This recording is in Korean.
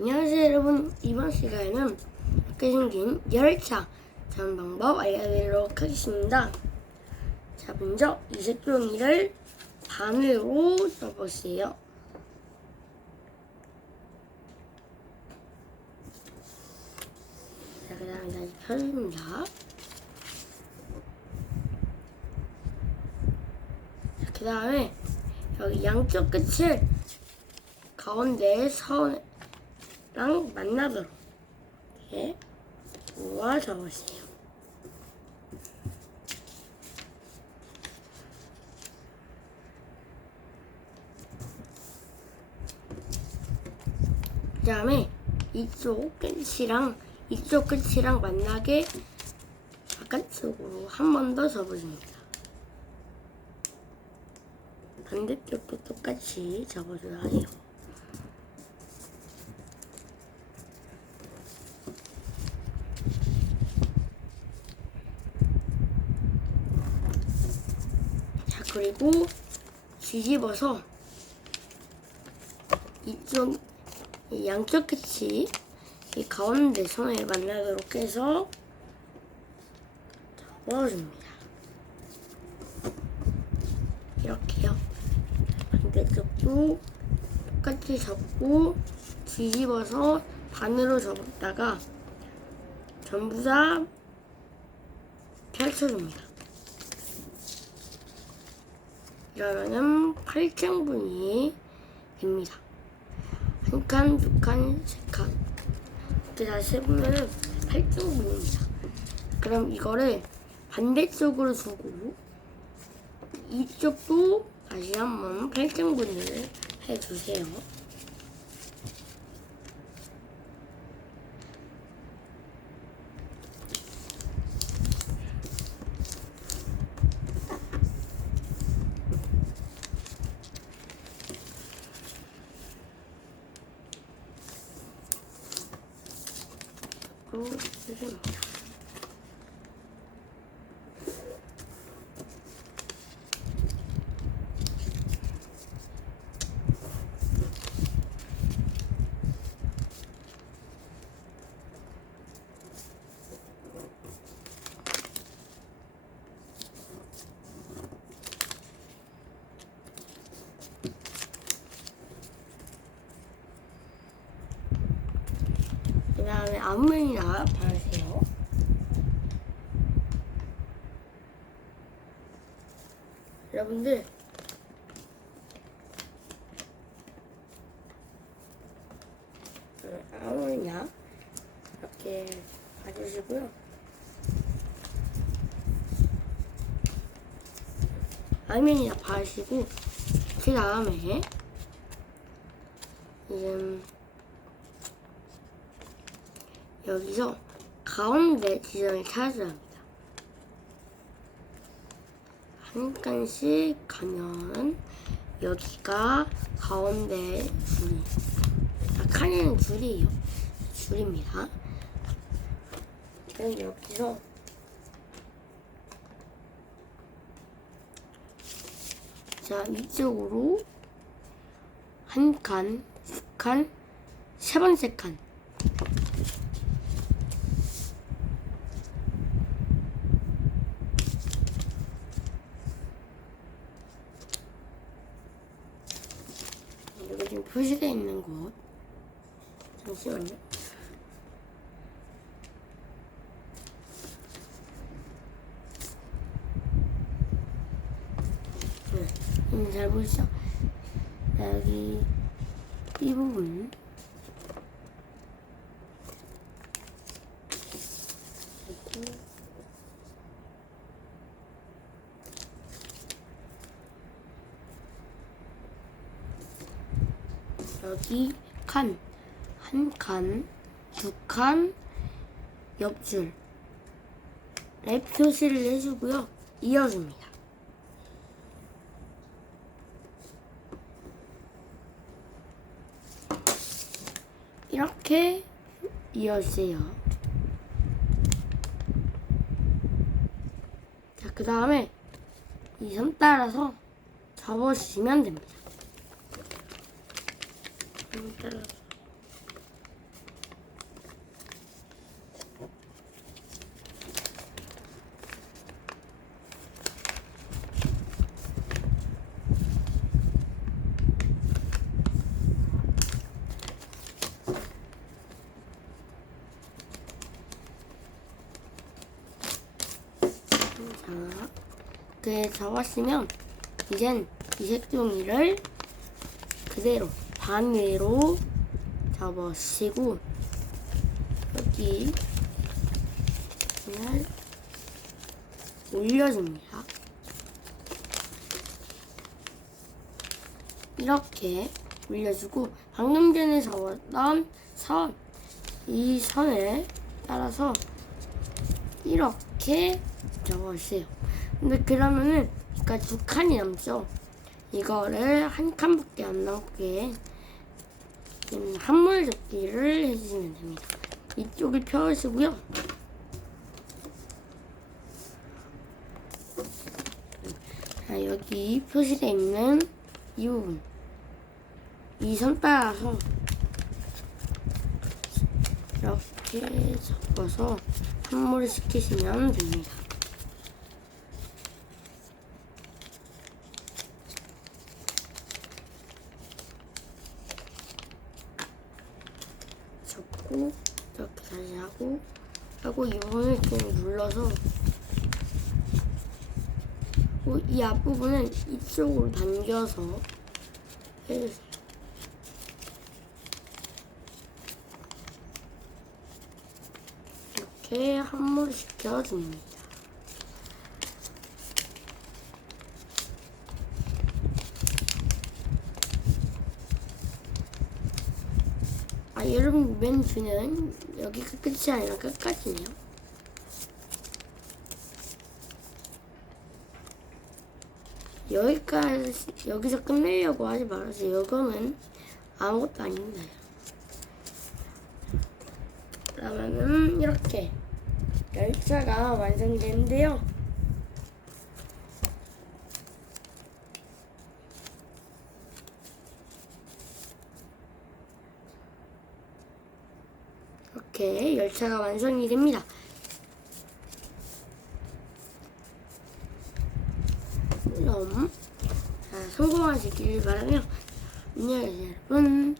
안녕하세요 여러분. 이번 시간에는 이렇게 생긴 열차 잡는 방법 알려드리도록 하겠습니다. 자 먼저 이색종이를 반으로 써보세요. 자, 그 다음에 다시 펴줍니다. 그 다음에 여기 양쪽 끝을 가운데 선 랑 만나도록 이렇게 모아 적으세요. 그 다음에 이쪽 끝이랑 이쪽 끝이랑 만나게 바깥쪽으로 한 번 더 접어줍니다. 반대쪽도 똑같이 접어줘야 해요. 자, 그리고 뒤집어서 이쪽, 이 양쪽 끝이 이 가운데 선을 만나도록 해서 접어줍니다. 이렇게요. 반대쪽도 똑같이 접고 뒤집어서 반으로 접었다가 전부 다 펼쳐줍니다. 이러면은 8등분이 됩니다. 한 칸, 두 칸, 세 칸. 이렇게 다시 해보면은 8등분입니다. 그럼 이거를 반대쪽으로 두고 이쪽도 다시 한번 8등분을 해주세요. 그리고 해줍니 다음에 앞면이나 바르세요. 여러분들 어, 앞면이나 이렇게 봐주시고요. 앞면이나 바르시고 그 다음에 이제 여기서 가운데 지점을 찾아야 합니다. 한 칸씩 가면 여기가 가운데 줄이 아, 칸에는 줄이에요. 줄입니다. 그럼 여기서 자 이쪽으로 한 칸, 두 칸, 세 번째 칸 표시되어 있는 곳. 잠시만요. 네, 음, 잘 보시죠? 여기 이 부분. 그리고 여기 칸, 한 칸, 두 칸, 옆줄 랩 표시를 해주고요. 이어줍니다. 이렇게 이어주세요. 자, 그 다음에 이 선 따라서 접어주시면 됩니다. 너무 잘랐어. 자, 그게 잡았으면 이젠 이색 종이를 그대로 반대로 잡아쓰고 여기 그냥 올려줍니다. 이렇게 올려주고 방금 전에 잡았던 선, 이 선을 따라서 이렇게 접어주세요. 근데 그러면은 그러니까 두 칸이 남죠. 이거를 한 칸밖에 안 남게 음, 한물 접기를 해주시면 됩니다. 이쪽을 펴주시고요. 자, 여기 표시되어 있는 이 부분. 이 선 따라서 이렇게 접어서 한물을 시키시면 됩니다. 접고 이렇게 다시 하고 하고 이 부분을 좀 눌러서 그리고 이 앞부분은 이쪽으로 당겨서 해주세요. 이렇게 한물 시켜줍니다. 아 여러분 멘트는 여기가 끝이 아니라 끝까지네요. 여기까지 여기서 끝내려고 하지 말아주세요. 이거는 아무것도 아닙니다. 그러면은 이렇게 열차가 완성되는데요. 이렇게 열차가 완성이 됩니다. 그럼 자, 성공하시길 바라며 안녕히 계세요 여러분.